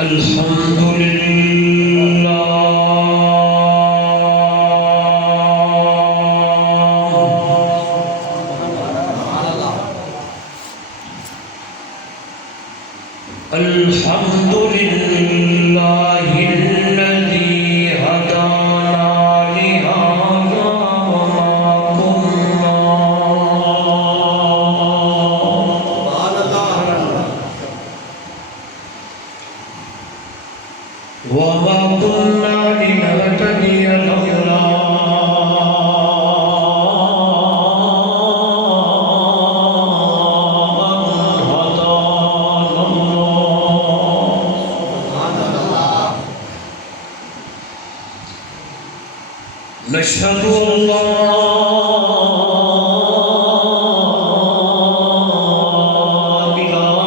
الحمد لله الحمد لله الذي هدانا لهذا وما كنا لنهتدي لولا نشهد أن لا إله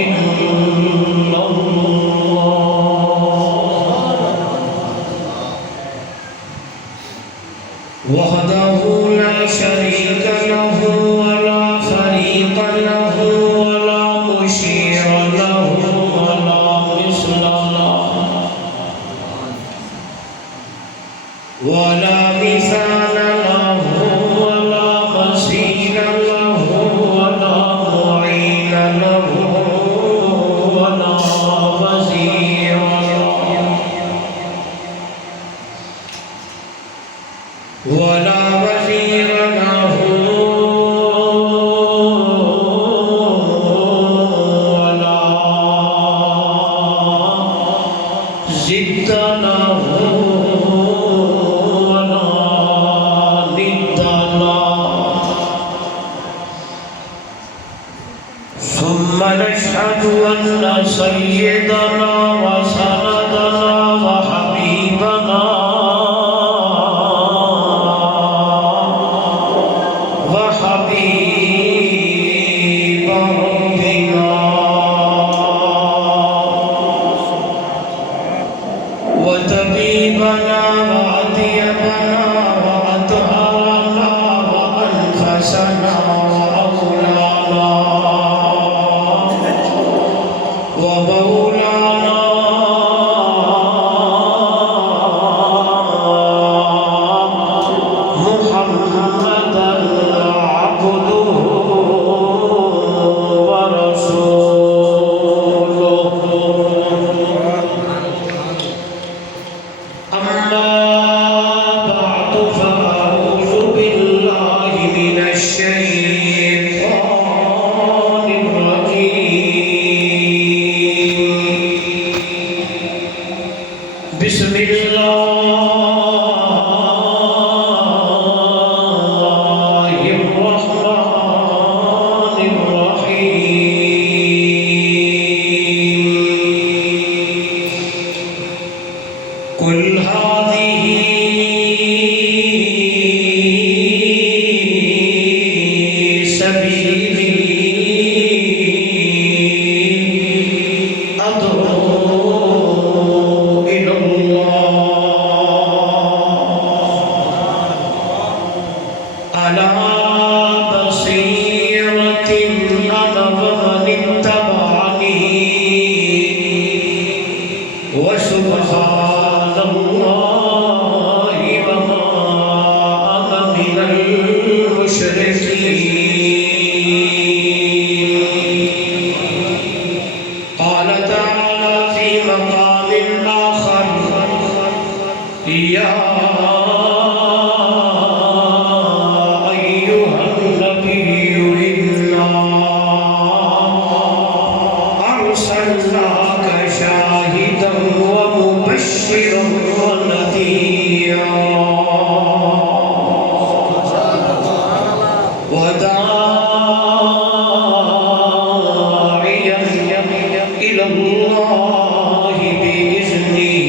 إلا الله وحده لا شريك له ولا فريق له ولا مشير له ولا مثل له ولا مثال له ولا مثيل له ولا معين له ولا وزير ولا وزير له ولا ضد له ثم نشهد أن سيدنا وسندنا وحبيبنا وحبيب ربنا وطبيبنا وأطيبنا وأطهرنا وأنفسنا وأولانا ومولانا محمدا عبده ورسوله أما بعد فأعوذ بالله من الشيطان الرجيم بسم الله الرحمن الرحيم قل هذه سبيلي أدعو إلى الله على بصيرة أنا ومن اتبعني وسبحان الله وما أنا من المشركين قال تعالى في مقام آخر يا أيها النبي إنا أرسلناك شاهدا ومبشرا ونذيرا وداعيا إلى الله بإذنه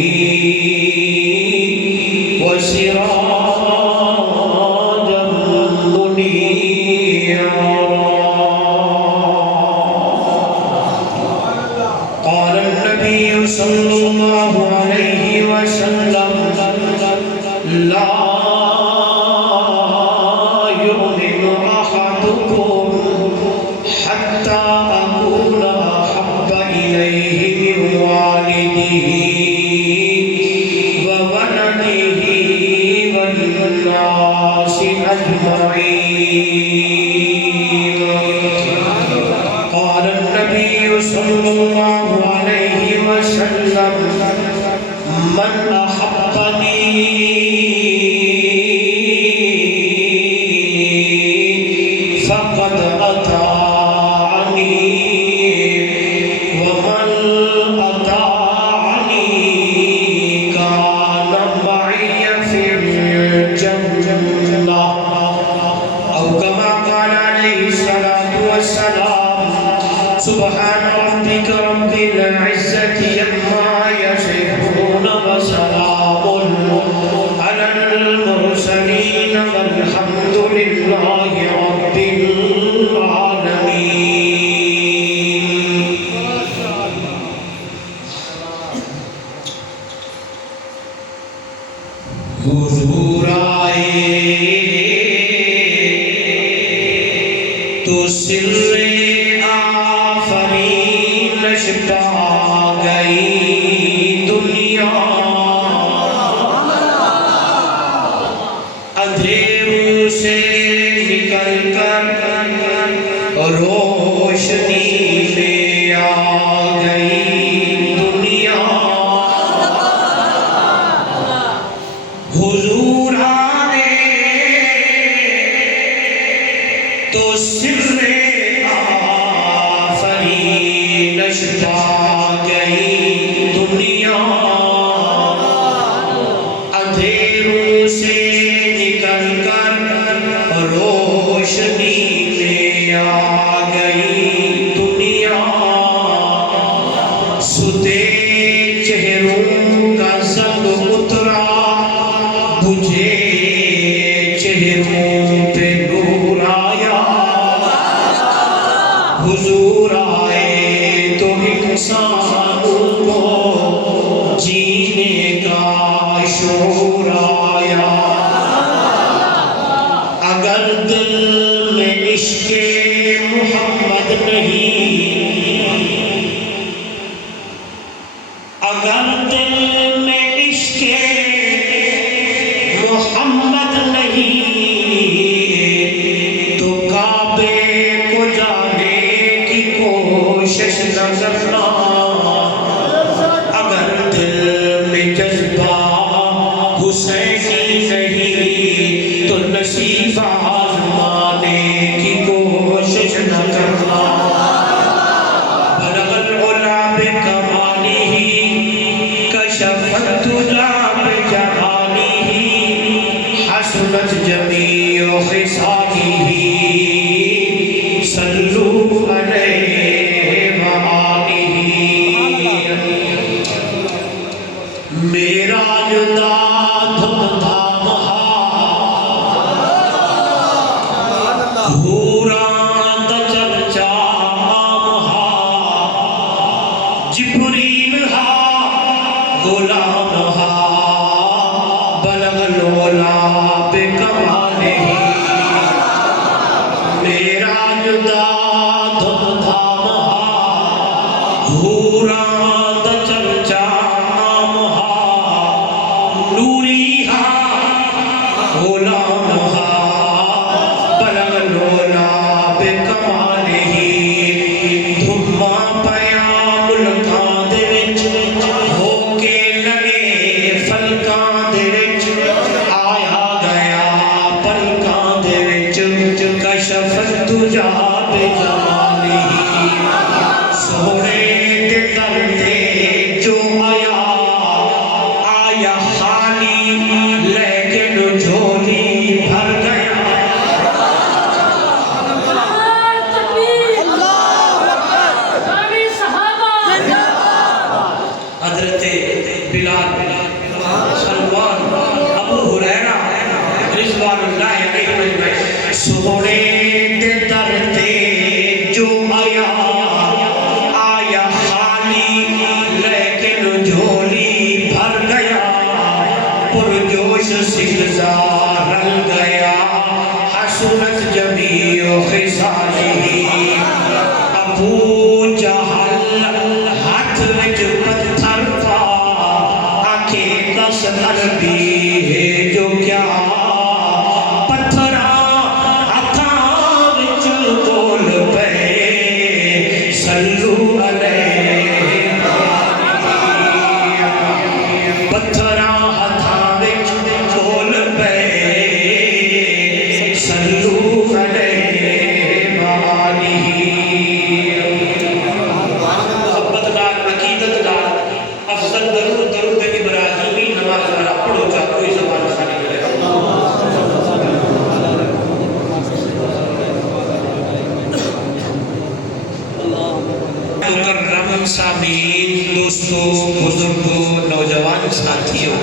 وسراجا منيرا قال النبي صلى الله عليه وسلم لا يؤمن أحدكم حتى أكون أحب صلی اللہ علیہ وسلم من احبنی فقد اطاعنی ومن اطاعنی کان معی فی الجنہ او کما قال علیہ الصلاۃ والسلام سبحان ربک رب العزة عما یصفون وسلام علی المرسلین والحمد للہ رب العالمین. حضور آئے تو سر آفرینش پا گئی دنیا، اندھیروں سے نکل کر روشنی میں آ گئی دنیا. حضور آئے تو سر آفرینش پا گئی دنیا، اندھیروں سے نکل کر روشنی میں آ گئی دنیا. سدے چہروں کا سب اترا، بجھے چہروں پہ نور آیا. حضور آئے تو انسانوں کو جینے کا شعور آیا. اگر دل میں عشق محمد نہیں، اگر دل میں عشق محمد نہیں تو کعبے کو جانے کی کوشش نہ کرنا. اگر دل میں جذبہ حسینی نہیں تو نصیب آزمانے کی کوشش نہ کرنا. بلغ العلا بکمالہ کشف الدجی بجمالہ حسنت جمیع خصالہ صلوا علیہ وآلہ. معراج دا دھم دھام حوراں دا چرچا عام ہا، جبریل ہا غلام ہا، بلغ العلا بکمالہ. معراج دا دھم دھام حوراں دا چرچا عام ہا، نوری ہا غلام ہا، بلغ العلا بکمالہ. دھما پیا ملکاں دے وچ ہو کے لگے فلکاں دے وچ، آیا گیا پلکاں دے وچ کشف الدجی بجمالہ. سونے دے در تے جو آیا، آیا خالی لیکن جھولی بھر گیا. حضرت بلال، سلمان، ابو ہریرہ رضوان اللہ علیہ اجمعین. سونے دے در تے جو آیا، آیا خالی لیکن جھولی بھر گیا. پرجوش سکھزا رل گیا، حسنت جمیع خصالہ. ابو جہل ہاتھ وچ پتھر پا، آنکھیں دس عربی ہے جو کیا، پتھراں ہاتھاں وچ بول پے. صلو علی مکرم سامعین، دوستوں، بزرگوں، نوجوان ساتھیوں،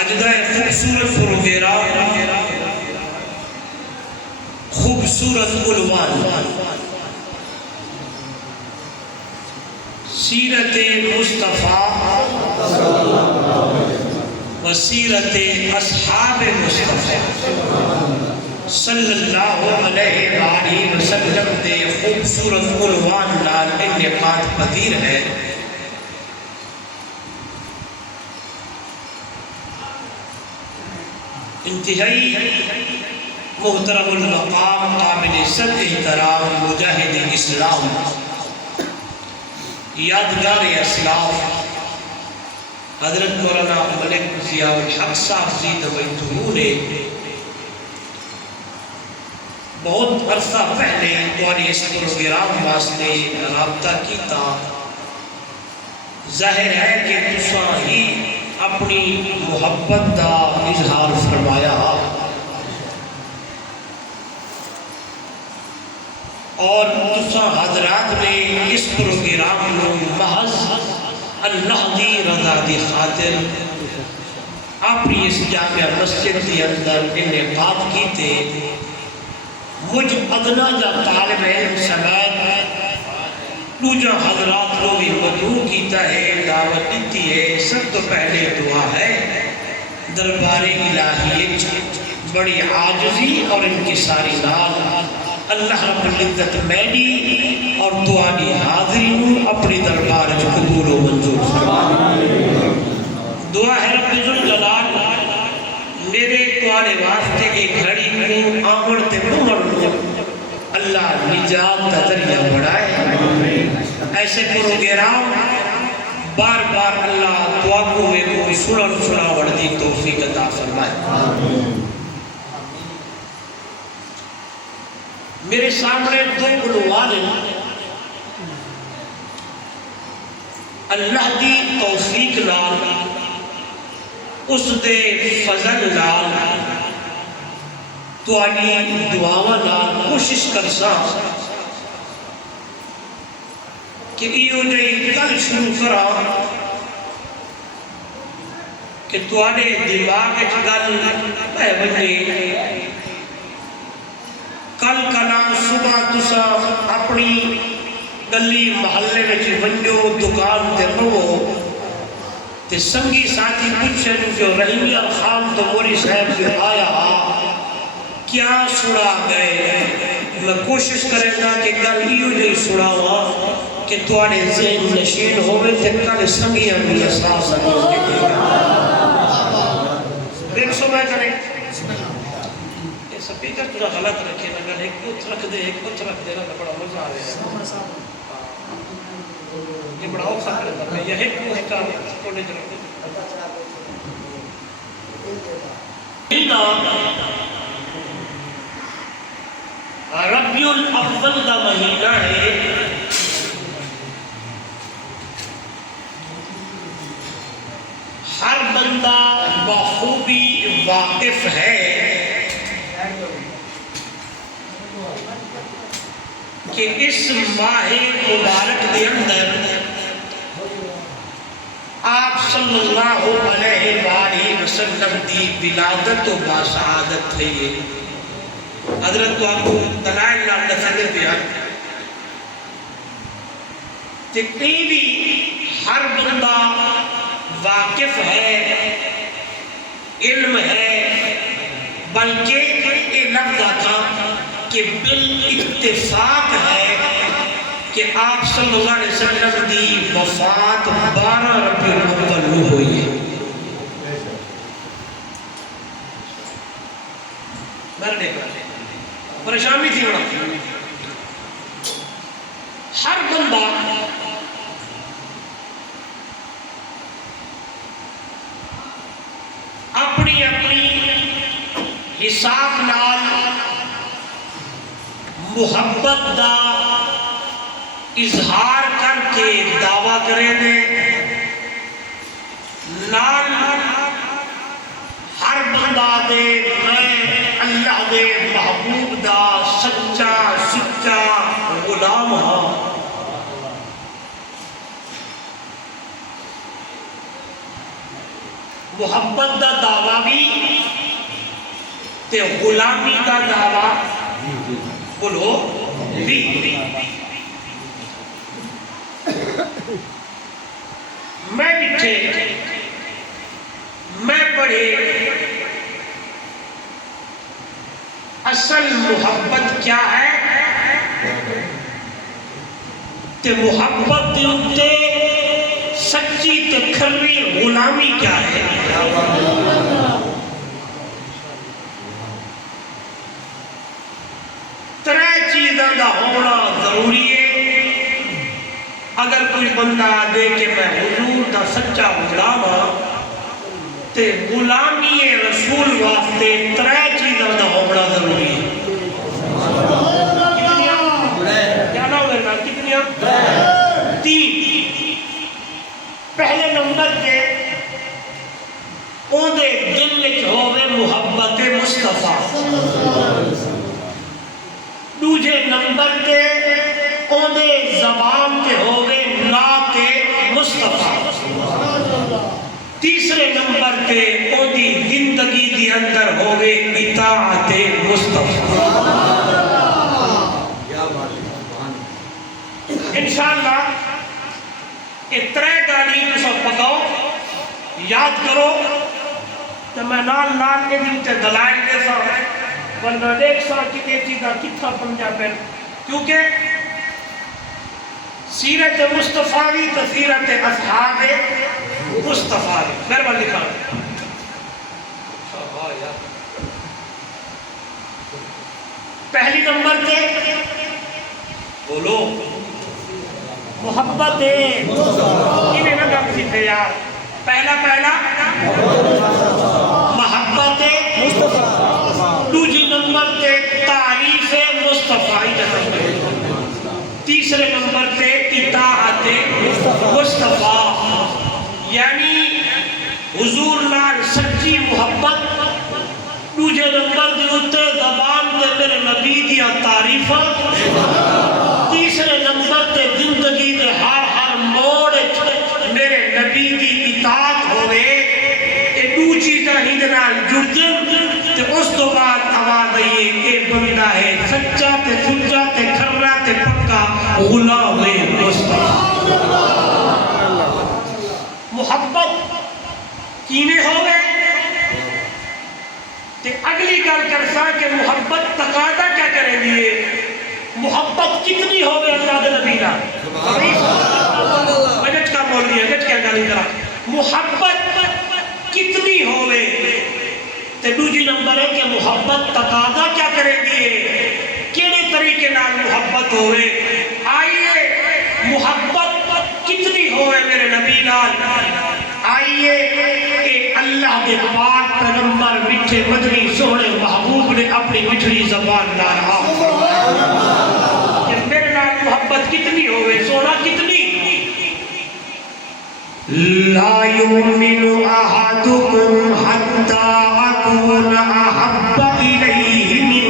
اج دا خوبصورت پروگرام، خوبصورت عنوان سیرت مصطفیٰ و سیرت اصحاب مصطفیٰ صلی اللہ علیہ وآلہ وسلم دے خوبصورت عنوان نال انعقاد پذیر ہے۔ انتہائی محترم المقام، قابل صد احترام مجاہد اسلام، یادگار اسلاف حضرت مولانا ملک ضیاء الحق صاحب زید ویتہو نے بہت عرصہ پہلے تمہاری اس پروگرام واسطے رابطہ کیتا۔ ظاہر ہے کہ تساں ہی اپنی محبت دا اظہار فرمایا اور تساں حضرات نے اس پروگرام کو محض اللہ دی رضا دی خاطر اپنی اس جامع مسجد کے اندر انعقاد کیتے۔ مجھ ادنا جا طالب علم سمیت دوجا حضرات کو بھی مدعو کیتا ہے، دعوت دیتی ہے۔ سب تو پہلے دعا ہے دربار الہی بڑی عاجزی اور انکساری نال اللہ رب العزت میری اور دعا کی حاضری ہوں اپنی دربار قبول و منظور فرمائے۔ دعا ہے رب ذوالجلال میرے تمہارے واسطے کی گھڑی کو آمن تے بمڑ اللہ نجات کا ذریعہ بڑھائے۔ ایسے پروگرام بار بار اللہ توقع میں کوئی سنا وردی توفیق عطا فرمائے۔ میرے سامنے دو عنوان اللہ دی توفیق نال، اس دے فضل نال، تواڈی دعاواں نال کوشش کرساں کہ ایو جہی گل شروع کراں کہ تواڈے دماغ وچ گل پہ وجے۔ کل کلام صبح تسا اپنی گلی محلے وچ ونجو، دکان تے رہو تے سنگی ساتھی پوچھن جو رحیمی خان تو موری صاحب جو آیا کیا سنا گئے، میں کوشش کرے گا کہ گل ایو جی سناواں کہ تواڈے ذہن نشین ہوئے تے کل سنگیاں بھی احساس نکلے گا۔ دیکھ سو میں کریں سپیکر تھوڑا غلط رکھے اگر ایک کچھ رکھ دے ایک کچھ رکھ دے نا تو بڑا مزہ آ رہا ہے۔ یہ بڑا اوکھا کرتا ہے یہ ایک کچھ کا کوڑے جو رکھ دے۔ ربیع الاول کا مہینہ ہے۔ ہر بندہ بخوبی واقف ہے کہ اس ماہ مبارک کے اندر آپ صلی اللہ علیہ وآلہ وسلم دی ولادت و باسعادت ہے۔ یہ حضرت تو آپ کو دلائل نال دفعہ بیان جتنی بھی ہر بندہ واقف ہے، علم ہے، بلکہ یہ لفظ تھا کہ بالاتفاق ہے کہ آپ صلی اللہ علیہ وسلم دی وفات 12 ربیع الاول ہوئی ہے۔ مرنے پر پریشانی تھی بڑا۔ ہر بندہ اپنی اپنی حساب نال محبت دا اظہار کر کے دعویٰ کرے دے، نال ہر بندہ دے میں اللہ دے محبوب دا سچا سچا غلام ہاں۔ محبت دا دعویٰ بھی تے غلامی دا دعویٰ بولو بھی۔ میں بٹھے میں پڑھے اصل محبت کیا ہے تے محبت دے اتے سچی تے کھری غلامی کیا ہے۔ ترے چیزاں دا ہونا ضروری ہے۔ اگر کوئی بندہ دے کہ میں حضور دا سچا غلام ہاں تے غلامی رسول واسطے ترے چیزاں دا ہونا ضروری ہے۔ کیا نہ ہوئے گا کتنیاں؟ تین۔ پہلے نمبر کے اون دے دل وچ ہووے محبت مصطفیٰ۔ دوجے نمبر کے اون دے زبان تے ہووے نعت مصطفیٰ۔ تیسرے نمبر تے اون دی زندگی دی اندر ہووے اطاعت مصطفیٰ۔ انشاءاللہ اترے گالی سب پکاؤ یاد کرو تو میں نال نال کے دن تے دلائل دے سا ورنہ دیکھ سا کتے چیزا کتھا پنجا پہن کیونکہ سیرت مصطفیٰ تو سیرت اصحاب مصطفیٰ مہربان لکھا پہلی نمبر تے بولو محبت انہیں نہ گم سیکھے یار پہلا محبت دوسری نمبر تے تعریف مصطفیٰ تیسرے نمبر تے اطاعت مصطفیٰ یعنی حضور نال سچی محبت دوسرے نمبر دے اتے زبان تے میرے نبی دیا تعریفہ تیسرے نمبر تے زندگی دے ہر موڑ میرے نبی دی اطاعت ہوئے اے دو چیزاں ہی دنال جڑتے تے اس تو بعد آواز آئیے اے بندہ ہے سچا تے سچا تے کھرا تے پکا غلام مصطفیٰ۔ محبت کینے ہوئے تے اگلی گل کرسا کہ محبت تقاضا کیا کریں گے محبت کتنی ہوئے اللہ دے نبی نا میں جج کا بول دیا جج کیا گالی کرا محبت کتنی ہوئے تے دوسری نمبر ہے کہ محبت تقاضا کیا کریں گے کیڑے طریقے نال محبت ہوئے آئیے محبت کتنی ہوئے میرے نبی نال آئیے کہ اللہ کے پاک پیغمبر میٹھے مدنی سونے محبوب نے اپنی مٹھڑی زبان نال کہ میرے نال محبت کتنی ہوئے سونا کتنی لا یؤمن احدکم حتی اکون احب الیہ من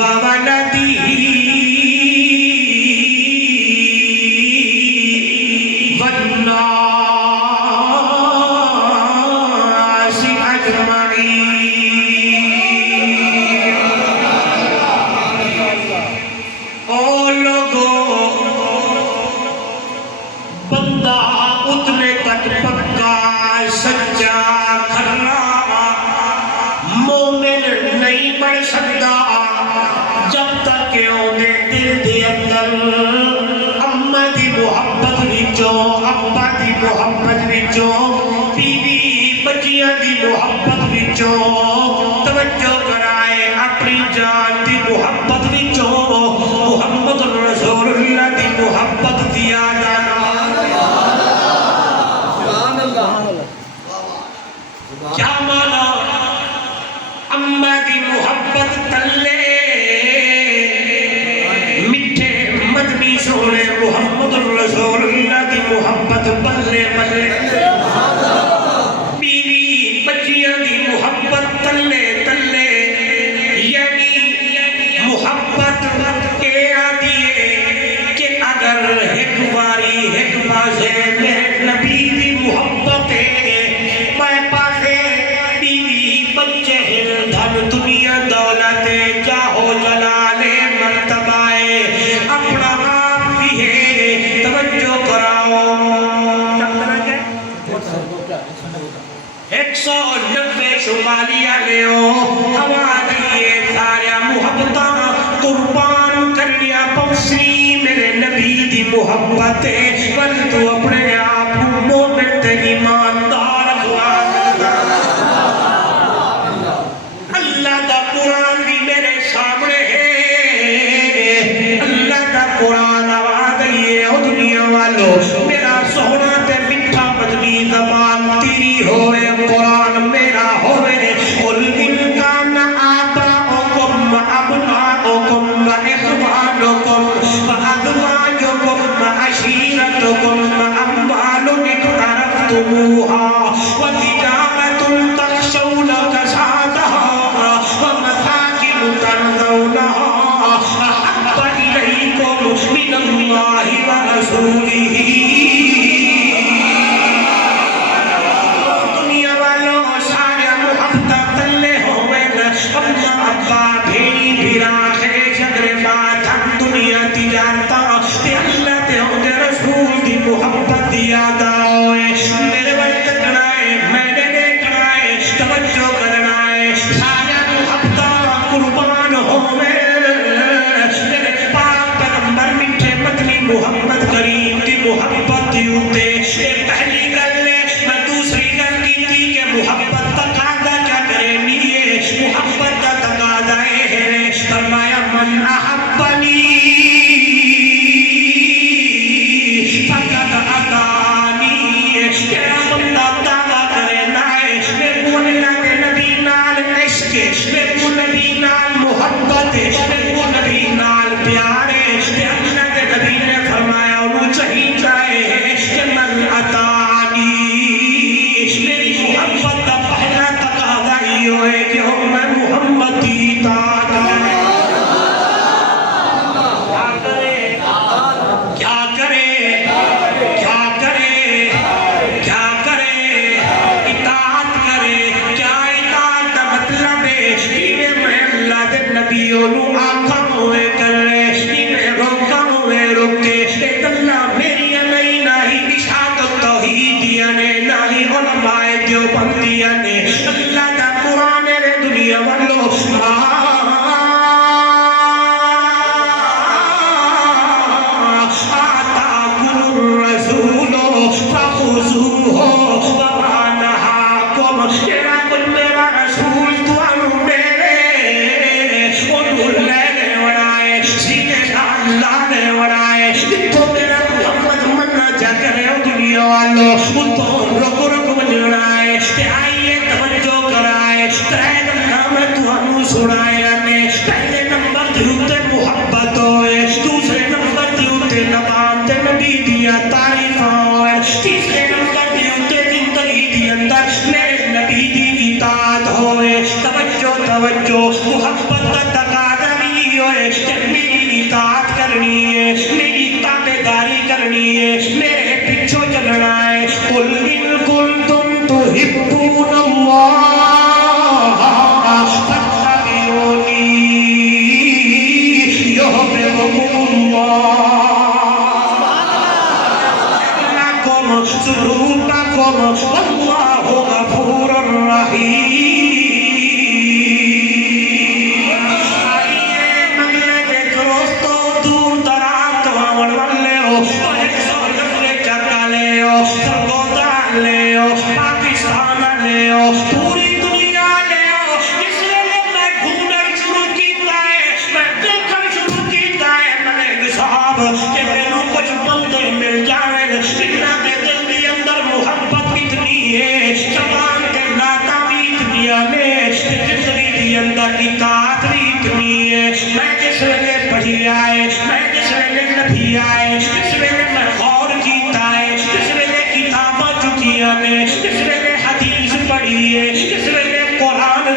والدہ توجہ کرائے اپنی جان دی محبت وچوں محمد رسول اللہ دی محبت دیا جانا کیا مانا اماں دی محبت تلے میٹھے مدنی سونے محمد رسول اللہ دی محبت بلے بلے بیوی بچیاں تلے تلے یعنی محبت کے آدیے کہ اگر ایک باری ایک بازے میرے نبی دی محبت میں پاسے بیوی بچے دھن دنیا دولت جاہو جلال مرتبہ اپنا آپ بھی ہے توجہ کراؤ 190 شمالیہ لیو ہوا دیئے سارا محبتہ قربان کر لیا پوسی میرے نبی دی محبت پر تو اپنے آپ مومن تے ایماندار اللہ دا قرآن بھی میرے سامنے ہے اللہ دا قرآن آواز دیئے او دنیا والو میرا سونا تے مٹھا مدنی زبان تیری ہوئے قرآن میرا ہوئے قل ان کان آباؤکم ابناؤکم واخوانکم وازواجکم وعشیرتکم واموال اقترفتموها وتجارة تخشون كسادها ومساكن ترضونها احب اليكم من الله ورسوله محمد کریم کی محبت دیوتے پہلی گل میں دوسری گل کی تھی کہ محبت تقاضا کیا کرے نیے محبت کا تقاضا ہے فرمایا من احبنی فقد اطاعنی تیرا بندہ دعویٰ کرے نائے میرے کو اللہ کے نبی نال عشق میرے کو نبی نال محبت میرے کو نبی نال پیار اللہ کے نبی نے فرمایا انہوں چاہی جائے کہ من اطاعنی میری محبت کا پہلا تقاضا یہ ہوئے کہ میں محمد کی اطاعت اللہ کا قرآن ہے دنیا والو آتاکم الرسول فخذوہ وما نہاکم تیرا کل میرا رسول تو انہوں میرے انہوں لینے وڑائے سینے اللہ نے وڑائے تو میرا محمد منہ جا کرے دنیا والو ان تو رکو رکو بجڑائے آئیے توجہ کرائے ترین نام تو ہم سنائے نے پہلے نمبر دیوتے محبت ہوئے دوسرے نمبر دیوتے نبام تے نبی دیا تعریف ہوئے تیسرے نمبر دیوتے زندگی دی اندر میرے نبی دی اطاعت ہوئے توجہ توجہ محبت کا تقاضا بھی ہوئے کہ میری اطاعت کرنی ہے میری تابعداری کرنی ہے میرے پیچھے چلنا ہے قل ان کنتم تحبون اللہ فاتبعونی یحببکم اللہ لکم ذنوبکم واللہ غفور رحیم پوری دنیا لے آؤ اس لئے میں گھومنا شروع کیتا ہے میں دیکھنا شروع کیتا ہے میں صاحب کہ میں نے کچھ بندے مل جائے اتنا کے دل کے اندر محبت اتنی ہے زبان کے ناتا بھی اتنی ہے زندگی کے اندر اطاعت بھی اتنی ہے میں جس ویلے پڑھی آئے میں جس ویلے نبی آئے جس ویلے میں غور کیتا ہے جس ویلے کتابیں چکی ہیں جس ویلے حدیث پڑھی ہے جس ویلے قرآن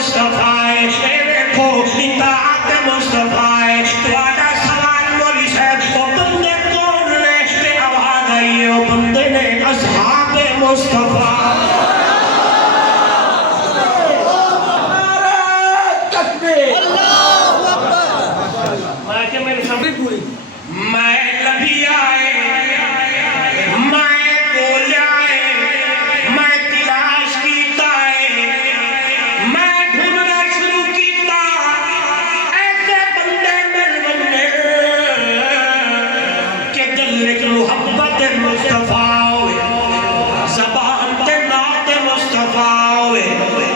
مصطفیٰ ہے، اے دیکھو اطاعت مصطفیٰ ہے۔ تو آدھا سوال مولی صاحب وہ بندے کون نے؟ تے آواز آئی ہے وہ بندے نے اصحاب مصطفیٰ۔ میں نبی آئے، میں بول آئے، میں تلاش کیتا ہے، میں ڈھونڈنا شروع کیتا، ایسے بندے مل بندے کہ دل ایک محبت مصطفیٰ ہوئے، زبان تے نات مصطفیٰ ہوئے،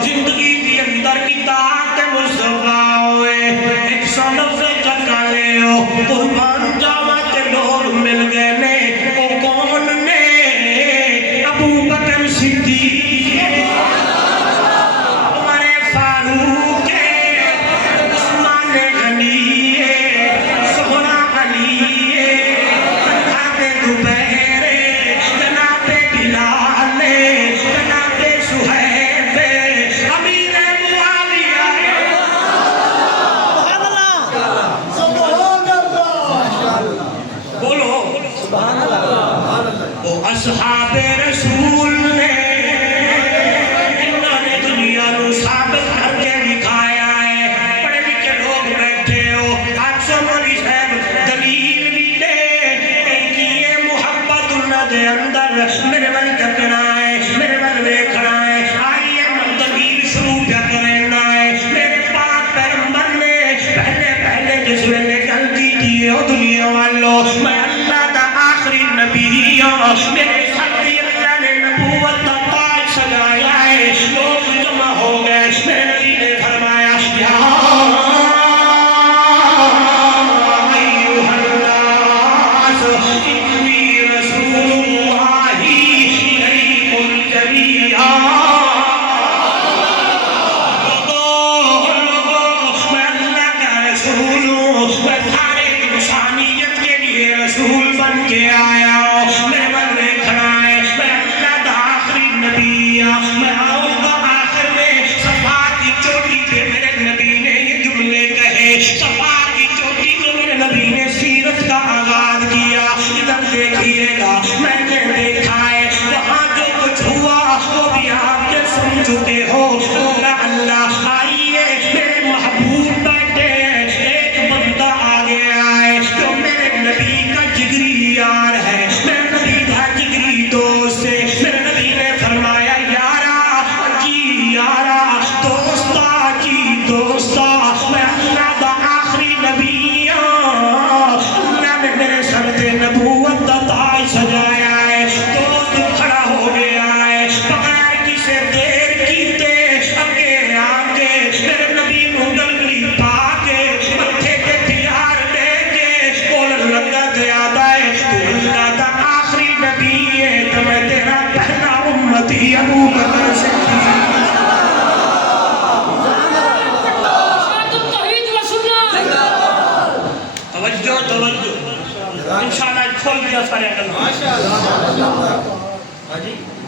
زندگی دی اندر اطاعت مصطفیٰ ہوئے۔ ایک سو نفے چکا لے ہو قربان جاوا کے لوگ مل گئے نے، وہ کون نے؟ ابو بکر صدیق، عمر فاروق، عثمان غنی، سہرا علی، جناب زبیر، جناب بلال، جناب صہیب، امیر معاویہ۔ بولو وہ اصحاب رسول نے، انہوں نے دنیا نو ثابت کر کے دکھایا ہے۔ پڑھے لکھے لوگ بیٹھے ہو، آپ سو مولی صاحب دلیل بھی دے کہ یہ محبت انہوں دے اندر میرے ول تکنا ہے، میرے ول دیکھنا ہے۔ آئیے میں دلیل شروع پہ کرنا ہے۔ میرے پاک پیغمبر نے پہلے جس ویلے گل کی تھی او دنیا والو میں اللہ دا آخری نبی ہوں، میرے ساتھ اللہ نے نبوت کا تاج سجایا ہے۔ لوگ جمع ہو گئے، میرے نبی نے فرمایا یا ایھا الناس انی رسول اللہ الیکم جمیعا۔ میں اللہ کا رسول ہوں، میں سارے انسانیت کے لیے رسول بن کے آیا ہوں۔ میرے من میں کھڑا ہے میں اللہ دا آخری نبی ہوں، میں آؤں گا آخر میں۔ صفا کی چوٹی پہ میرے نبی نے یہ جملے کہے، صفا کی چوٹی پہ میرے نبی نے سیرت کا آغاز کیا۔ ادھر دیکھیے گا میں نے دیکھا ہے وہاں جو کچھ ہوا وہ بھی آپ نے سن چکے ہو۔ اللہ اللہ آئیے میرے محبوب بیٹھے ہیں، ایک بندہ آگے آئے جو میرے نبی کا جگری یار ہے، میرے نبی کا جگری دوست ہے۔ میرے نبی نے فرمایا یارا جی یارا، دوستا جی دوستا، میں اللہ دا آخری نبی ہوں، اللہ نے میرے سر پہ نبوت دا تاج سجایا ہے۔ دوست کھڑا ہو گیا ہے، بغیر کسی دیر کیتے اگے آگے میرے نبی نو گلگلی پا کے متھے تے پیار دے کے بولن لگا تے آدا ہے تو اللہ دا آخری نبی ہے تو میں تیرا پہلا امتی ابو بکر صدیق۔ توجہ توجہ انشاءاللہ کھول دیا سارے کلمہ۔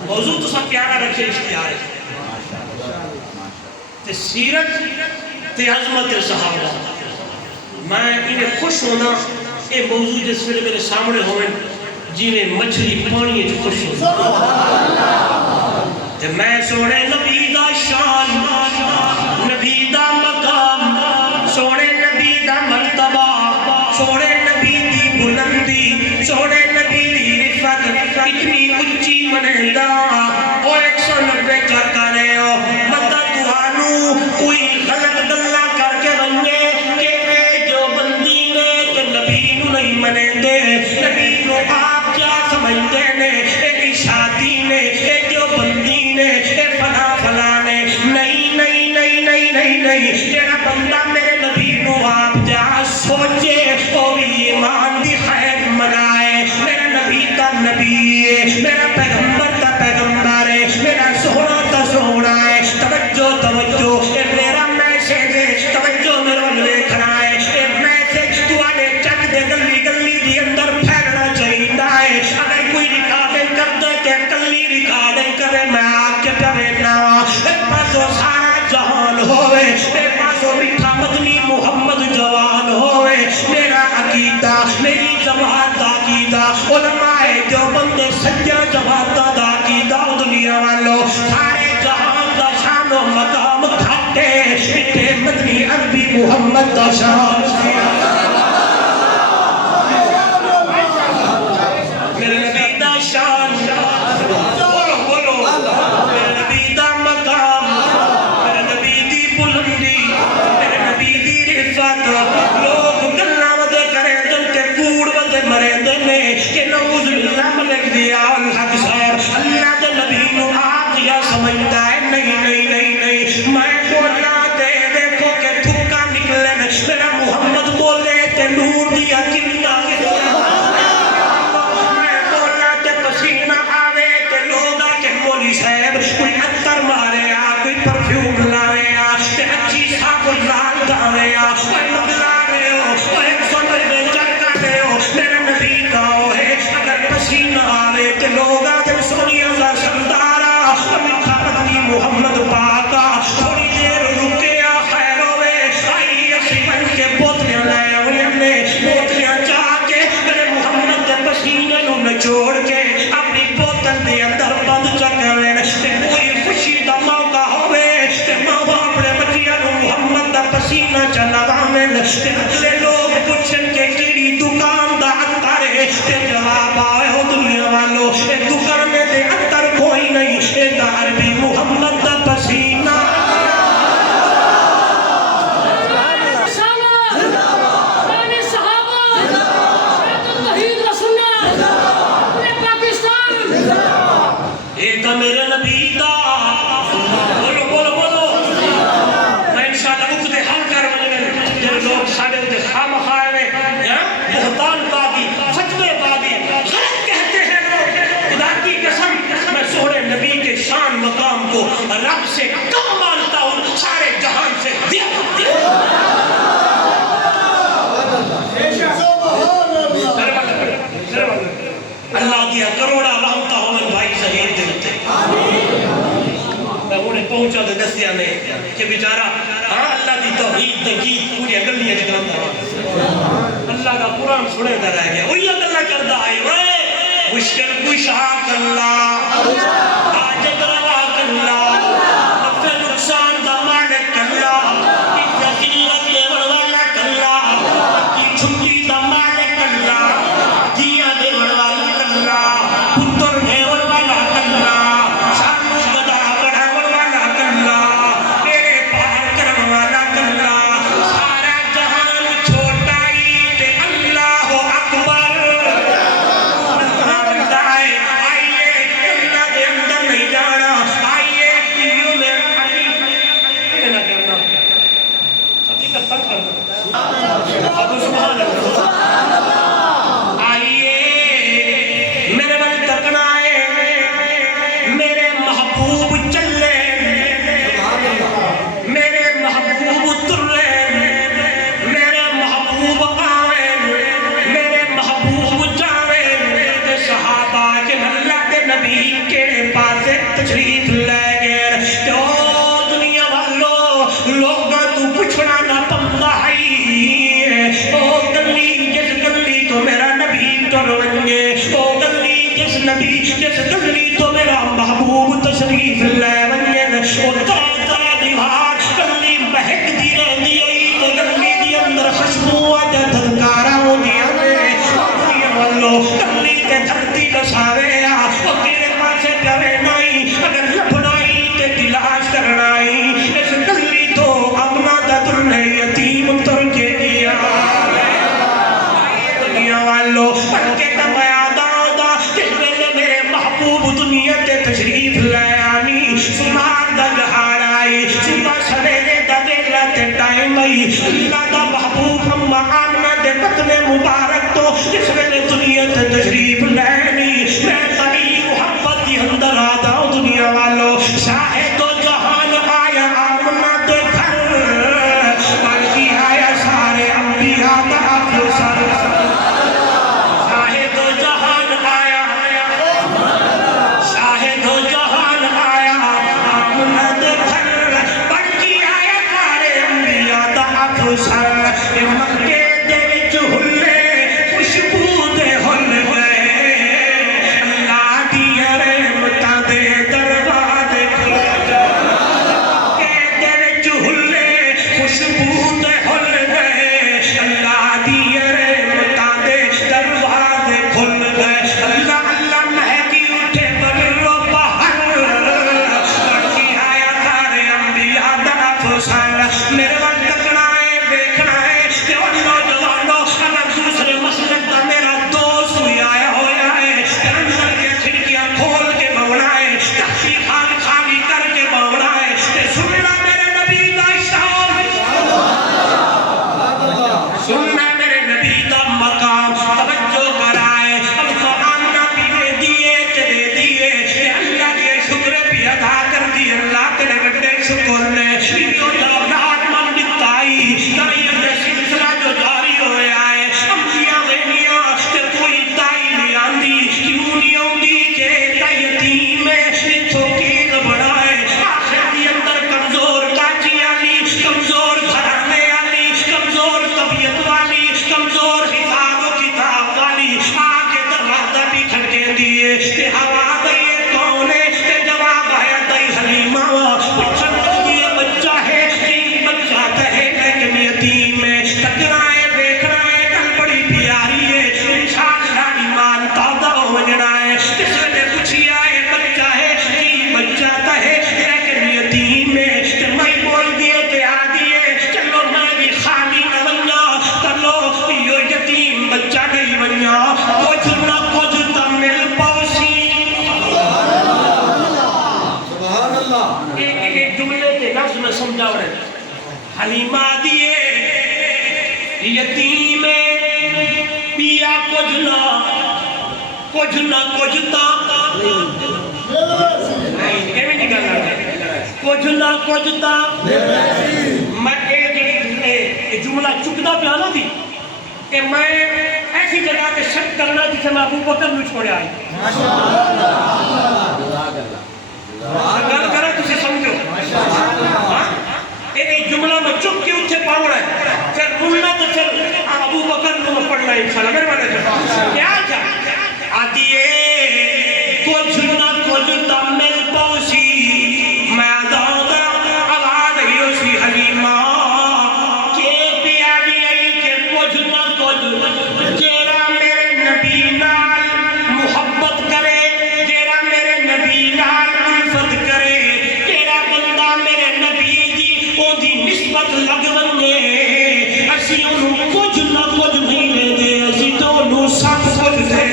موضوع تو سب پیارا رکھے اشتہار ہے تے سیرت تے عظمت صحابہ۔ میں انہیں خوش ہونا اے موضوع جس ویلے میرے سامنے ہوئے جی میں مچھلی پانی جو خوش ہونا تے میں سونے نبی دا شان، نبی دا مقام، سونے نبی دا مرتبہ، سونے نبی دی بلندی، سونے نبی دی رفت اتنی اچھی منہدا او 190 چاکا رہے ہو مدد دوانو کوئی غلط گلہ کر کے بنگے کہ اے جو بندی نے کہ نبی نو نہیں منے دے، نبی نو آپ کیا سمجھتے نے، اے شادی نے، اے جو بندی نے، اے فلا فلا نے، نہیں نہیں نہیں نہیں نہیں نہیں، جیڑا بندہ میرے نبی نو آپ جا سوچے وہ بھی ایمان دی خیر منائے۔ میرا نبی تا نبی ہے، میرا پیغمبر تا پیغمبر ہے، میرا سونا تا سونا ہے۔ توجہ توجہ اے میرا میسیج ہے، توجہ میرا لکھنا ہے، اے میسیج تو آنے چک دے گلی گلی دی اندر پھیلنا چاہیے ہے۔ اگر کوئی ریکارڈنگ کر دے کہ کلی ریکارڈنگ کرے میں آپ کے پیرنا ایک پاس وہ سارا جہان ہوئے مقام گھاٹے اٹھے مدنی عربی محمد دا شان میرے نبی دا شان بولو میرے نبی دا مقام میرے نبی دی بلندی میرے نبی دی رفعت لوگ گلاں ودے کرے دل تے کوڑ ودے مرے دے کہ نعوذ باللہ ملک دیا الحق صاحب اللہ دے نبی نو آپ یا سمجھتا ہے نہیں میں بولا دے دیکھو کہ تھکا نکلے میرا محمد بولے تے نور دیا کنہ میں بولا تے پسینہ آوے تے لوگا کہ مولی صاحب کوئی عطر مارے آ کوئی پرفیوم لارے آ تے اچھی سا کوئی لال دارے آ کوئی مگلا رہے ہو کوئی 190 چرکا رہے ہو میرا نبی کہو ہے اگر پسینہ آوے تے لوگا تے سونی اللہ سردارا میٹھا پتنی محمد پاکا تھوڑی دیر رکیا خیر ہوئے آئی اسی بن کے بوتلیاں لائے انہیں نے بوتلیاں چاہ کے میرے محمد دے پسینے نو نچوڑ کے اپنی بوتل دے اندر بند چکویں تے پوری خوشی دا موقع ہوئے تے ماں اپنے بچیاں نو محمد دا پسینہ چلاویں تے اگلے لوگ پوچھن کے کیڑی دکان دا عطر ہے تے جواب آئے ہو دنیا والو اے دکان میں دے عطر کوئی نہیں اے دا عربی محمد دا پسینہ ایک میرے نبی دا بولو میں انشاءاللہ اکتے حل کر مجھے جب لوگ ساڑھے اکتے خام خواہ میں بہتان باغی فتوے باغی غلط کہتے ہیں لوگ خدا کی قسم میں سوڑے نبی کے شان مقام کو رب سے کم مانتا ہوں سارے جہان سے اللہ دیا کروڑا رحمتہ ہومن بھائی شہید دلتے میں انہیں پہنچا دے دستیا نے کہ بیچارہ اللہ دی توحید تقید پوری اگلیاں جگرم دا اللہ کا قرآن سنے دا رہ گیا وہی اللہ کردہ آئی مشکل کشاک اللہ آجت رواک اللہ نفع نقصان دا مالک اللہ قلت لیور والا اللہ کی چھٹی دا مالک اللہ دیا دیور والا اللہ پتر دیور والا اللہ سانو گدا بڑھاور والا اللہ میرے پار کرم والا اللہ سارا جہان چھوٹائی تے اللہ اکبر تشریف لے گئے تو دنیا والو لوگاں تو پوچھنا نہ پمدا ہے او گلی جس گلی تو میرا نبی ٹرونگے او گلی جس نبی جس گلی تو میرا محبوب تشریف لے ونگے او ترا دیوار گلی مہک دی رہندی ہوئی تو گلی دی اندر خوشبو تے دھنکارا ہوندیاں نے دنیا والو گلی تے دھرتی کساوے او کیڑے پاسے پیارے اگر لپڑائی تے تلاش کرنائی اس گلی تو اپنا ددر نے یتیم تر کے دیا دنیا والو پڑھتے دمایا دادا جس میں میرے محبوب دنیا تے تشریف لے آنی سمان دا گہار آئی صبح سویرے دا بیلا تے ٹائم آئی اللہ دا محبوب ہم آمنا دے بطن مبارک تو جس میں دنیا تے تشریف لینی میں تبھی محبت دی اندر آدھا دنیا والو شاہد و جہان آیا آمنا دے گھر بلکی آیا سارے انبیاء کا افسر شاہد و جہان آیا شاہد و جہان آیا آمنا دے گھر بلکی آیا سارے انبیاء کا افسر حلیمہ دیے یتیم پیا کچھ نہ کچھ تا میں ایک جملہ چکتا پیانا تھی کہ میں ایسی جگہ کے شک کرنا جسے میں ابو بکر نو چھوڑے آئی گل کرا تجھے سمجھو ایک جملہ میں چک کے اتھے پڑھ رہا ہے پھر ملنا تو پھر ابو بکر نو پڑھنا ہے انشاءاللہ میرے والے سے کیا جا آدھیے کچھ نہ کچھ تمل پوسی میں دادا آواز ہی اسی حلیمہ کہ پیا گئی کہ کچھ نہ کچھ جیرا میرے نبی نال محبت کرے جیرا میرے نبی نال الفت کرے جیرا بندہ میرے نبی دی او دی نسبت لگ ونجے اسی انہوں کچھ نہ کچھ نہیں لے دے اسی تو انہوں سب کچھ دے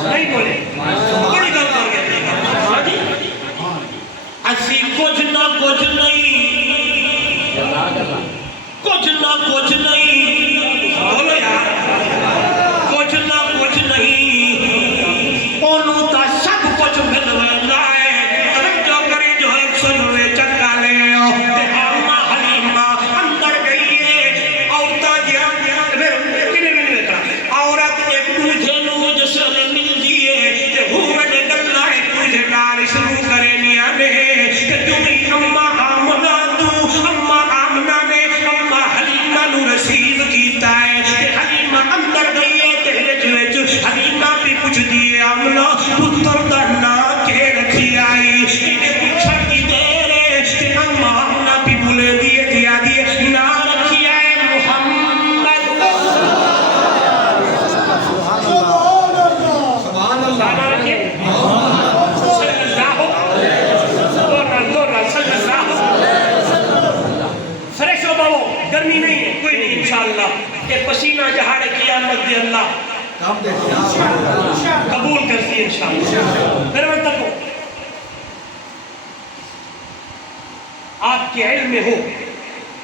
نہیں بولے بڑی گل کر گئے اسی کچھ نہ کچھ نہیں بولو یار کچھ نہ کچھ نہیں انہوں تا سب کچھ مل ویلا ہے توجہ کرے جو ایک سنوے چکا لے تے آما حلیمہ اندر گئی ہے عورتاں دیا کنے ملے کرا عورت ایک دوجھے نو جسے مل دیئے تے ہوئے نے گلنا ایک دوجھے کار شروع کرے نیا نے کہ تمہیں اما آمنہ تو اما آمنہ نے اما حلیمہ نو رسیب کیتا ہے تے حلیمہ اندر گئی ہے تے وچ حلیمہ بھی پوچھ دیئے آمنہ پتر دا نا کے رکھی آئی انہیں پوچھا کی دے تے اما آمنہ بھی بولے دیئے دیا دیئے نا رکھی آئے محمد سبحان اللہ فریش ہو باو گرمی نہیں ہے کوئی نہیں انشاءاللہ کہ پسینہ جہاڑ قیامت دے اللہ قبول کرتی ہے انشاءاللہ پھر وقت تک ہو آپ کے علم میں ہو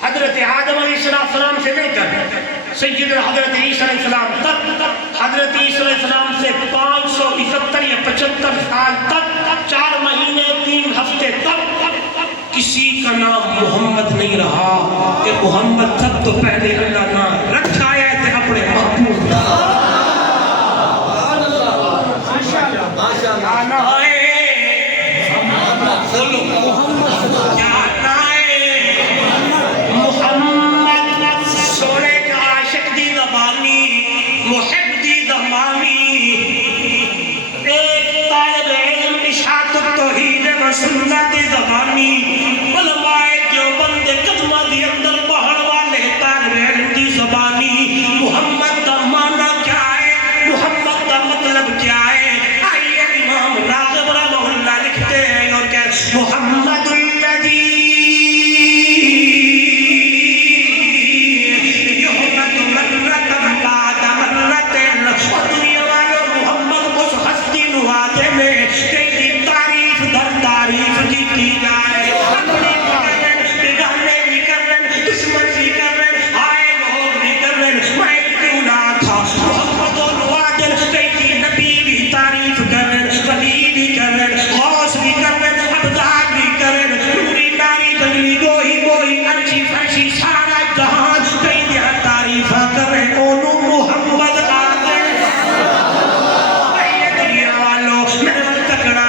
حضرت آدم علیہ السلام سے لے کر سید حضرت عیسیٰ علیہ السلام تک حضرت عیسیٰ علیہ السلام سے 571 یا 75 سال تک 4 مہینے 3 ہفتے تک کسی کا نام محمد نہیں رہا کہ محمد سب تو پہلے اللہ نام رکھا ہے تھے اپنے محبوب آنا ہے بولو آنا ہے محمد سونے کا عاشق دی زبانی محب دی زبانی ایک طالب علم اشاعت التوحید و سنت زبانی علماء جو بندے قدمہ دی اندر بہن والے طالب علم دی زبانی محمد دا معنی کیا ہے محمد دا مطلب کیا ہے آئیے امام راغب رحمہ اللہ لکھتے ہیں اور کہ محمد الذی یحمد مرت بعد مرت اور دنیا والوں محمد اس ہستی نوازے میں کئی تعریف در تعریف کی جائے اپنی بگانے بھی کر رہے دشمن بھی کر رہے آئے لوگ بھی کر رہے میں کیوں نہ تھا محمد و نوازل کئی نبی بھی تعریف کر رہے ولی بھی کر رہے غوث بھی کر رہے عبدال بھی کر رہے نوری ناری تجلی گوئی عرشی فرشی سارا جہان کئی دیا تعریفہ کر رہے اونو محمد آدھے دنیا والوں میرے تکڑا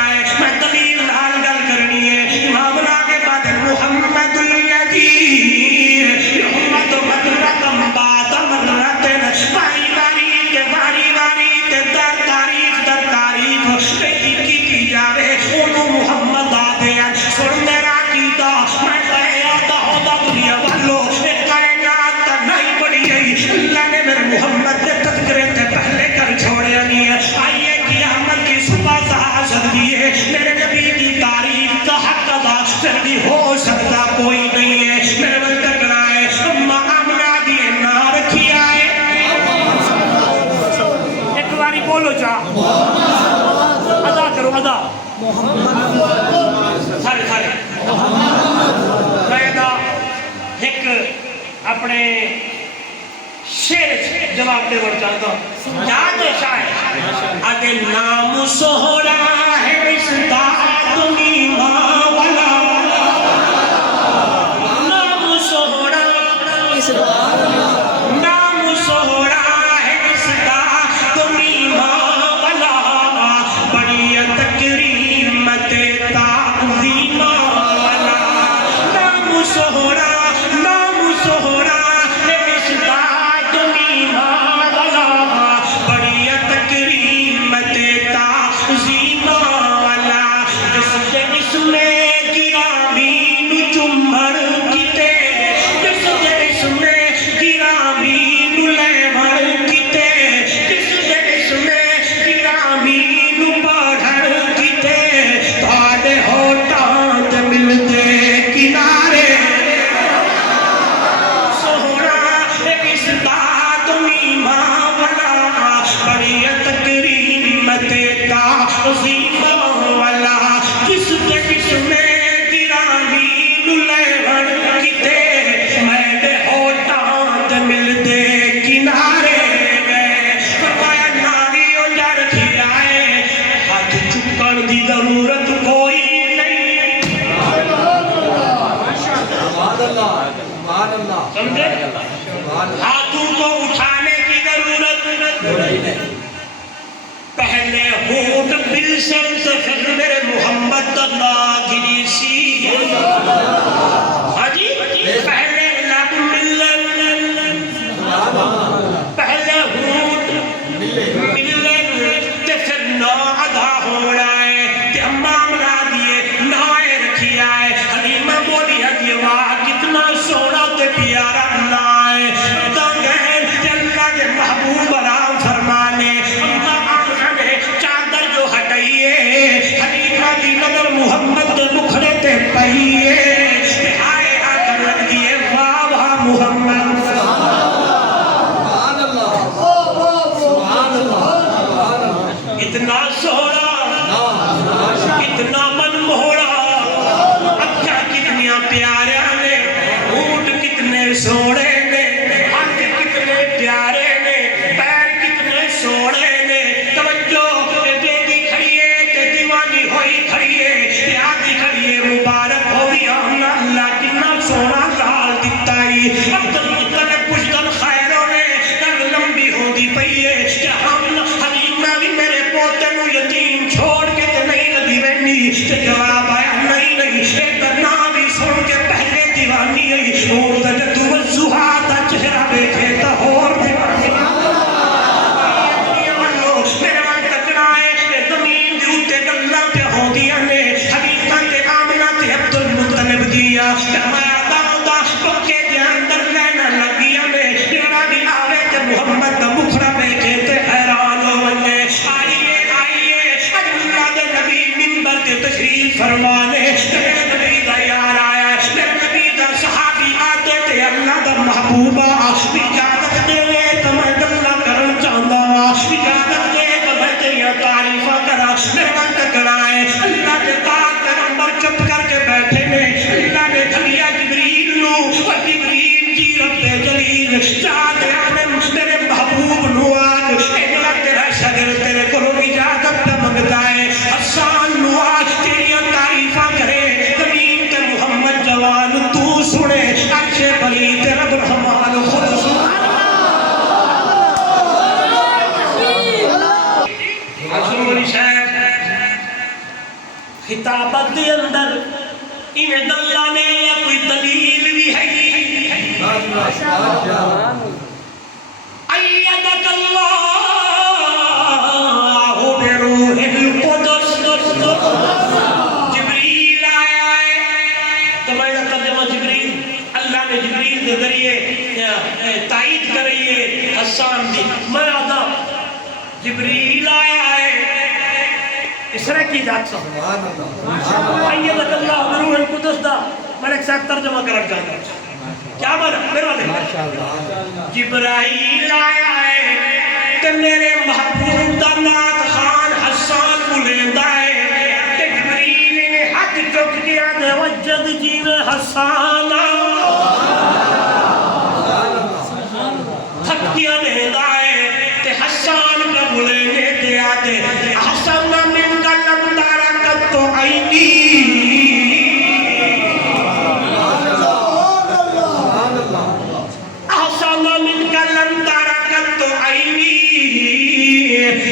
سارے سارے میں ایک اپنے شیر جواب دے ور چاہتا ہوں یاد شاید آگے نام سہرا ہے اس داد نیما والا نام سہرا اس نام سہرا ہے اس داد نیما والا بڑی تکریمت تعظیم والا نام سہرا نام سہرا ہاتھوں کو اٹھانے کی ضرورت پہلے ہونٹ بل سے پھر میرے محمد اللہ گری سی ہاں جی پہلے لب ملن پہلے ہونٹ ملن تے پھر نو ادا ہونا ہے تے امام لا دیے نائے رکھی آئے حلیمہ بولی ہے واہ کتنا سونا تے پیارا نائے دنگین جلنا کے محبوب رام فرمانے اللہ آنکھا نے چادر جو ہٹائیے حلیمہ دی نظر محمد دے مکھڑے تے پہیے تے آئے آکر لگ دیے واہ واہ محمد اتنا سونا اتنا من موڑا اکھا کتنیاں پیارے نے اونٹ کتنے سوڑے نے ہاتھ کتنے پیارے نے پیر کتنے سوڑے نے توجہ بیٹی کھڑی ہے تے دیوانی ہوئی کھڑی ہے یادی کھڑی ہے مبارک ہو گیا اللہ کتنا سونا لال دیتا ہی عبد المطلب کچھ دن خیروں نے نگ لمبی ہو دی پئی ہے کہ ہم حلیمہ بھی میرے پوتے نو یتیم چھوڑ کے تے نہیں ندی وینی تے جواب آیا نہیں نہیں ایک نام بھی سن کے پہلے دیوانی ہے اور تجدو والزہا تا چہرہ بیٹھے تا اور دیوانی میرے من تکنا ہے کہ زمین دی اتے گلہ پہ ہو دیا نے حبیبہ کے آمنہ تے عبد المطلب دیا کہ میں دا پکے دے اندر لینا لگیا میں میرا بھی آوے تے محمد دا مکھڑا بیٹھے تے حیران ہو بنے آئیے آئیے اللہ دے نبی منبر تے تشریف فرمانے میرے نبی دا یار آیا میرے نبی دا صحابی آتے تے اللہ دا محبوبہ اجازت دے تو میں گلہ کرن چاہتا اجازت دے تو میں تیریا تعریفہ کرا میرے من تکرائے اللہ کے پاک پیغمبر چپ کر کے بیٹھے نے اللہ نے کھلیا جبریل نو اور جبریل جی رب جلیل چاہت عالم میرے محبوب نو آج اگلا تیرا شگر تیرے کو اجازت پہ منگتا ہے حسان نو آج تیریا تعریفہ کرے زمین کے محمد جوان تو سنے اچھے بلی تیرا برحمان خود سبحان حضور شیخ خطابت دے اندر انہیں دلہ نے یا کوئی دلیل بھی ہے ایدک اللہ بروح القدس جبریل آیا ہے تو میں نے ترجمہ جبریل اللہ نے جبریل کے ذریعے تائید کر رہی ہے حسان دی میں آدھا جبریل آیا ہے اس طرح کی ذات سبحان اللہ ایدک اللہ بروح القدس دا میں ایک ساتھ ترجمہ کرنا چاہتا ہوں کیا بنا میرے والے جبرائیل آیا ہے کہ میرے محبوب دا نات خان حسان بلیندہ ہے کہ حسانا تھکیا نے دائے تے حسان کا بلے دے آتے حسن من کا لم تارکت تو عینی حسن من کا لم تارکت تو عینی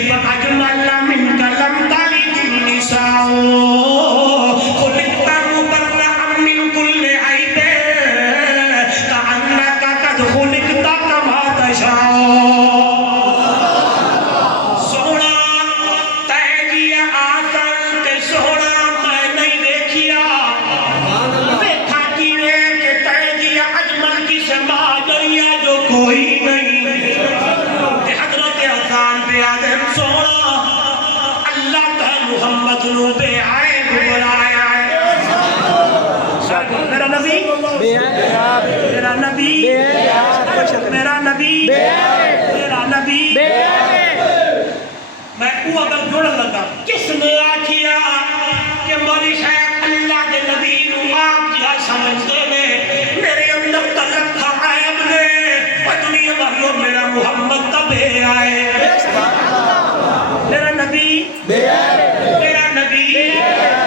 وَأَجْمَلَ مِنْكَ لَمْ تَلِدِ النِّسَاءُ خُلِقْتَ مُبَرَّأً مِنْ كُلِّ عَيْبٍ كَأَنَّكَ قَدْ خُلِقْتَ كَمَا تَشَاءُ سونا تیجی آسان تے سونا میں نہیں دیکھیا دیکھا کیوے کہ تیجی اجمل کی سما گئی ہے جو کوئی نہیں سونا اللہ کا محمد نو بے عیب بنایا ہے میرا نبی میرا نبی میرا نبی میرا نبی میں کو اگر جوڑ لگا کس نے آکھیا کہ مولی شاید اللہ کے نبی نو آپ کیا سمجھتے میں میرے اندر تلک تھا عیب نے اور دنیا والوں میرا محمد تبے آئے میرا نبی میرا نبی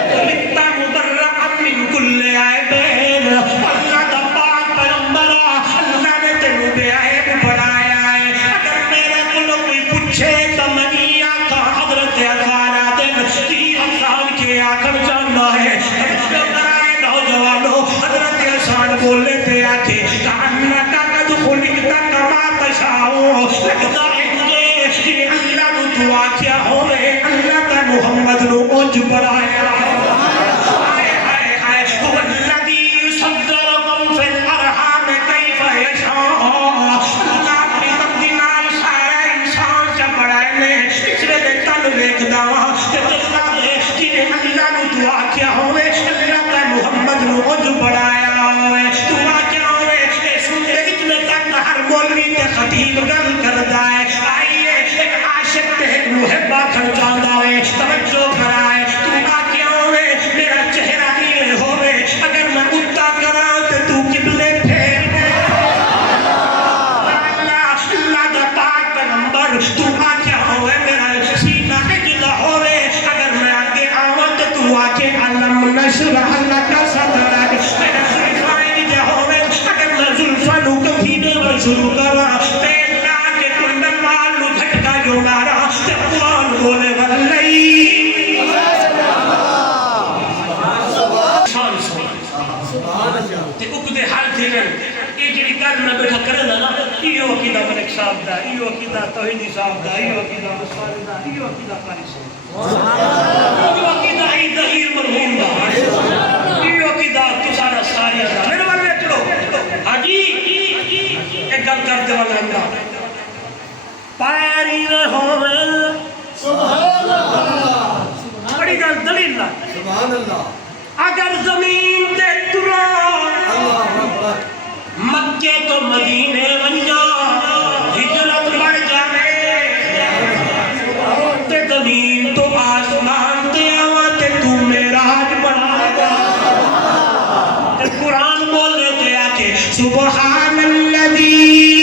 خلقت مبرأ من کل عیبین اللہ دا پاک پیغمبرہ اللہ نے تینوں بے عیب بنایا ہے اگر میرے کلو کوئی پوچھے تو منی آقا حضرت اخارا دن کی حسان کے آخر جاننا ہے جو کرائے نوجوانوں حضرت احسان بولے تے آکھے کَأَنَّكَ قَدْ خُلِقْتَ كَمَا تَشَاءُ لگتا ہے کہ اللہ نو دعا کیا ہوئے اللہ کا محمد نو اونج بڑھایا آئے آئے آئے وَالَّذِي يُصَدَّرَكُمْ فِي الْأَرْحَامِ كَيْفَ يَشَاءُ اللہ اپنی مقدنال سارا انسان کا بڑھائے لے اس میں دے تن ویک دعا کہ اللہ نے جنہیں اللہ نو دعا کیا ہوئے اللہ کا محمد نو اونج بڑھایا ہوئے دعا کیا ہوئے اے سنتے اتنے تک ہر مولوی تے خطیب گل کردہ ہے محبہ کھڑ جاندہ ہے توجہ کرائے تو آکے ہوئے میرا چہرہ نہیں ہوئے اگر میں اٹھا کرا تو تو قبلے پھیر اللہ دا پاک پیغمبر تو آکے ہوئے میرا سینہ اجلا ہوئے اگر میں آگے آواں تو آکے علم نشرح لکا صدرک میرا ظلفائیں جا ہوئے اگر میں ظلفانوں کبھی نہیں شروع کرا تیرا کے کنڈن مالو دھٹکا جو مارا قرآن بولے واللئی تے اکدے حال تھیلن یہ جڑی گل میں بیٹھا کرنا نا ایو عقیدہ ملک صاحب دا ایو عقیدہ توحیدی صاحب دا ایو عقیدہ مصالح دا ایو عقیدہ قاری صاحب ایو عقیدہ ای ظہیر مرحوم دا ایو عقیدہ تو سارا ساری دا میرے والے چلو حاجی ایک گل کرتے والا اللہ پائری رہویں سبحان اللہ بڑی گل دلیل سبحان اللہ اگر زمین تے ترا مکے تو مدینے ونجا ہجرت بڑھ جاوے تے زمین تو آسمان تے آوا تے تو معراج بڑھا گا تے قرآن بولے تے آکے سبحان الذی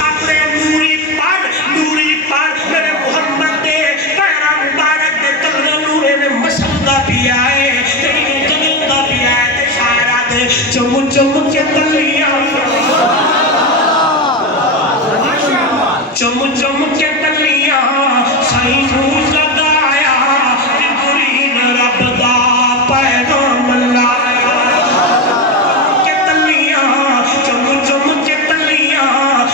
اپنے نوری پر نوری چم چم کے تلیاں چم چم کے تلیاں سائیں نو لگایا جبریل رب دا پیغام لایا کہ تلیاں چم چم کے تلیاں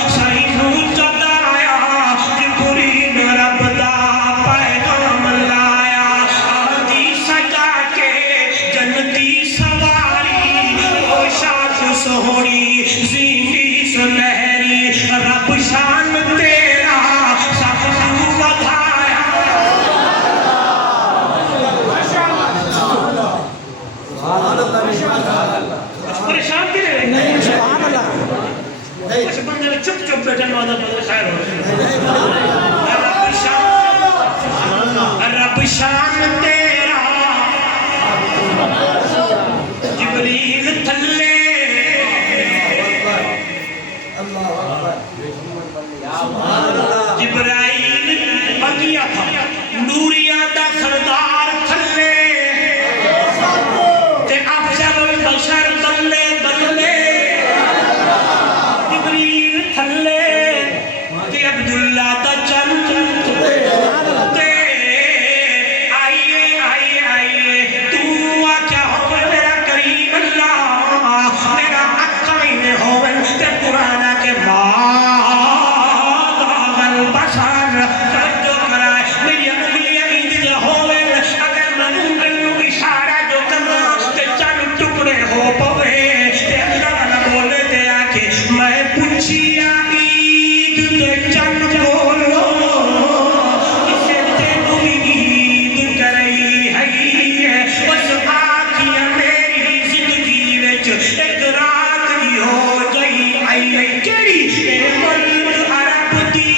سائیں نو لگایا جبریل رب دا پیغام لایا آدھی سجا کے جنتی سواری پوشاک سہونی زینی سنہری رب شان تیرا سب تو بدھایا کچھ پریشان کی رہے کچھ بندے چپ چپ بیٹھن والا بدل خیر ہو رب شان تیرا جبریل تھلے جبرائیل بگیا تھا نوریا دا سردار تھلے تے افضل البشر بلے بلے جبریل تھلے تے عبداللہ دا چند تے آئیے آئیے آئیے تو آکیا ہوئے میرا کریم اللہ میرا اکھائیں ہوئے تے قرآنہ کے بشار جو کرائے میری انگلیاں اید جا ہوئے اگر میں انگلیوں اشارہ جو کرنا تے چند ٹکڑے ہو پوے تے اللہ والا بولے تے آکے میں پوچھیا عید تے چند بولو اسے تینو بھی عید کرئی ہے بس آکھیا میری زندگی وچ ایک رات بھی ہو جائی آئی کیڑی اے ملک عرب دی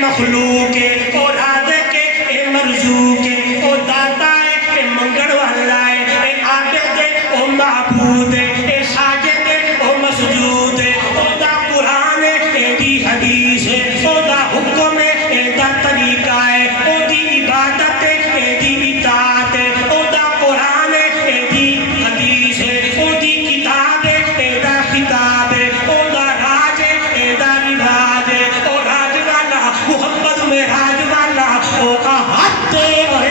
مخلوق ہے او رازق ہے اے مرزوق ہے او داتا ہے اے منگڑ والا ہے اے عابد ہے او معبود ہے اے ساجد ہے او مسجود ہے او دا قرآن ہے اے دی حدیث ہے او دا حکم ہے اے دا طریقہ ہے او دی عبادت ہے اے دی اطاعت ہے او دا قرآن ہے اے دی حدیث ہے او دی کتاب ہے اے دا خطاب ہے او دا راج ہے اے دا رواج ہے او راج والا محمد میں راج والا او کا حد ہے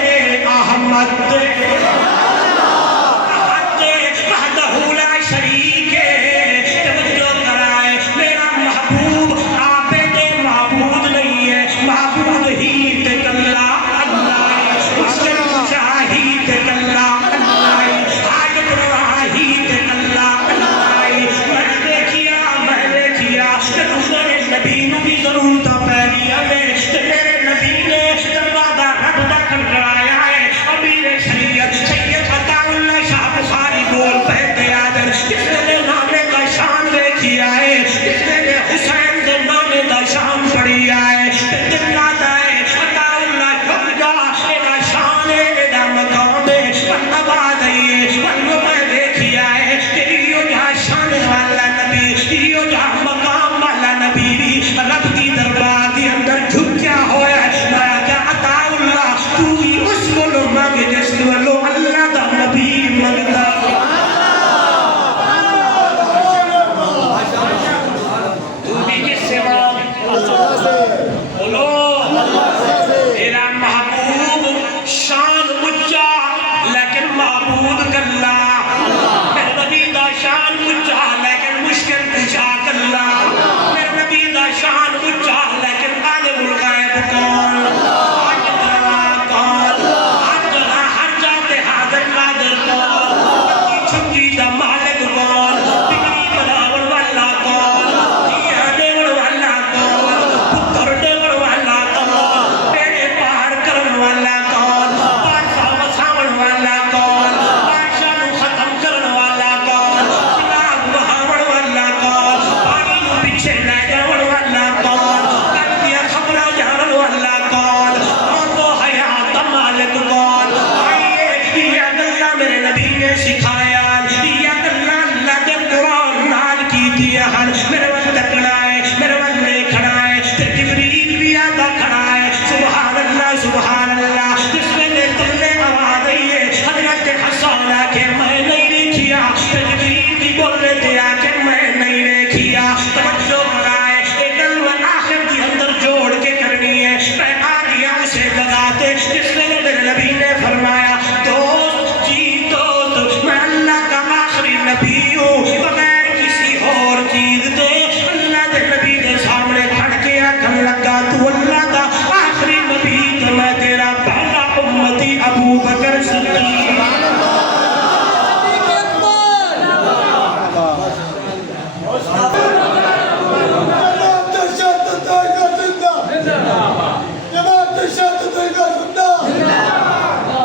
جماعت شہادت احمد زندہ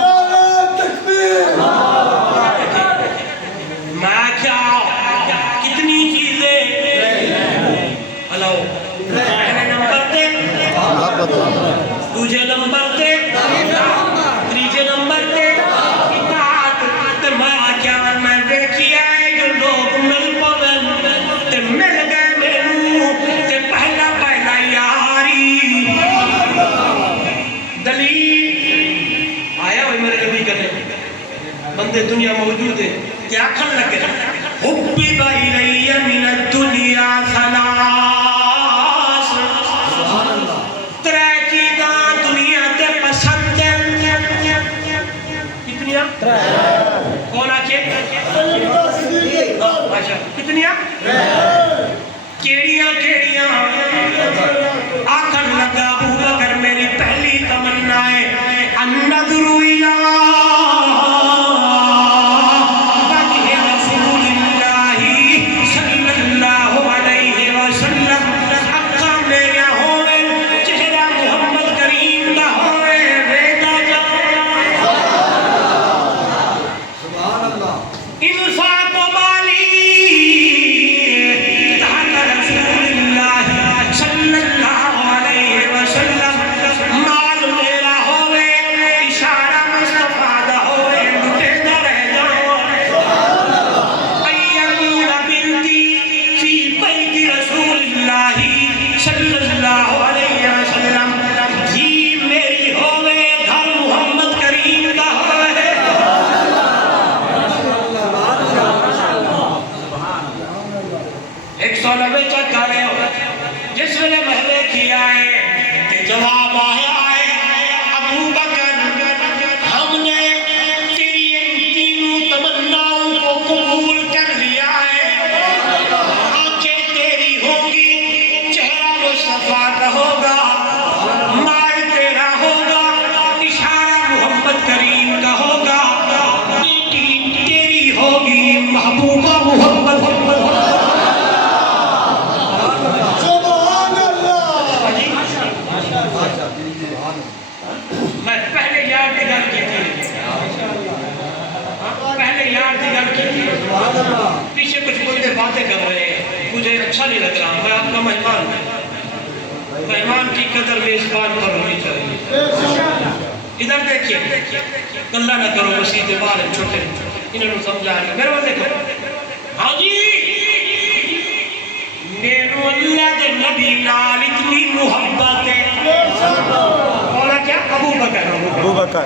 نعرہ تکبیر میں کیا کتنی چیزیں ہلو پہلے نمبر تے دوسرے نمبر تے تیسرے نمبر تے اطاعت تے میں کیا میں دیکھیا ہے جو لوگ مل پویں تے مل گئے مینوں تے پہلا یاری دلیل آیا ہوئی میرے نبی کہنے بندے دنیا موجود ہے کیا کھل لگے حبب الی من الدنیا ثلاث ترے چیزاں دنیا تے پسند ہیں کتنیاں کون آکے کتنیاں کیڑیاں کیڑیاں آکھن لگا ابو بکر میری پہلی تمنا ہے النظر الی جس نے محلے کیا ہے کہ جواب آیا ہے ابو بکر ہم نے تیری ان تینوں تمناؤں کو قبول کر لیا ہے آنکھیں تیری ہوگی چہرہ مصطفیٰ کا ہوگا مال تیرا ہوگا اشارہ محمد کریم کا ہوگا بیٹی تیری ہوگی محبوبہ محمد میں پہلے یار کی گل کی تھی پیچھے کچھ بولتے باتیں کر رہے ہیں مجھے اچھا نہیں لگ رہا میں آپ کا مہمان ہوں مہمان کی قدر میزبان پر ہونی چاہیے ادھر دیکھیے اللہ نہ کرو مسیح دیوار ہیں چھوٹے انہوں نے سمجھا رہے میرے والے دیکھو ہاں جی میرے اللہ کے نبی نال اتنی محبت ہے کیا ابو بکر